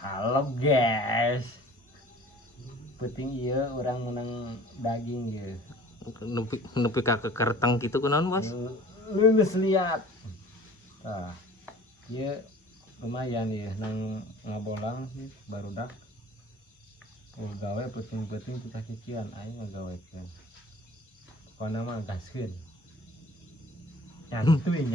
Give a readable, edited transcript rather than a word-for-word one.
Halo guys. Penting iya orang menang daging ya. Nepi ka kekerteng gitu kunaon Bos? Lulus lihat. Tah. Ieu lumayan ya nang ngabolang sih baru dah. Gawe penting-penting kita cician aing ngagawekeun. Pokona mah gaskeun. Nyantuy.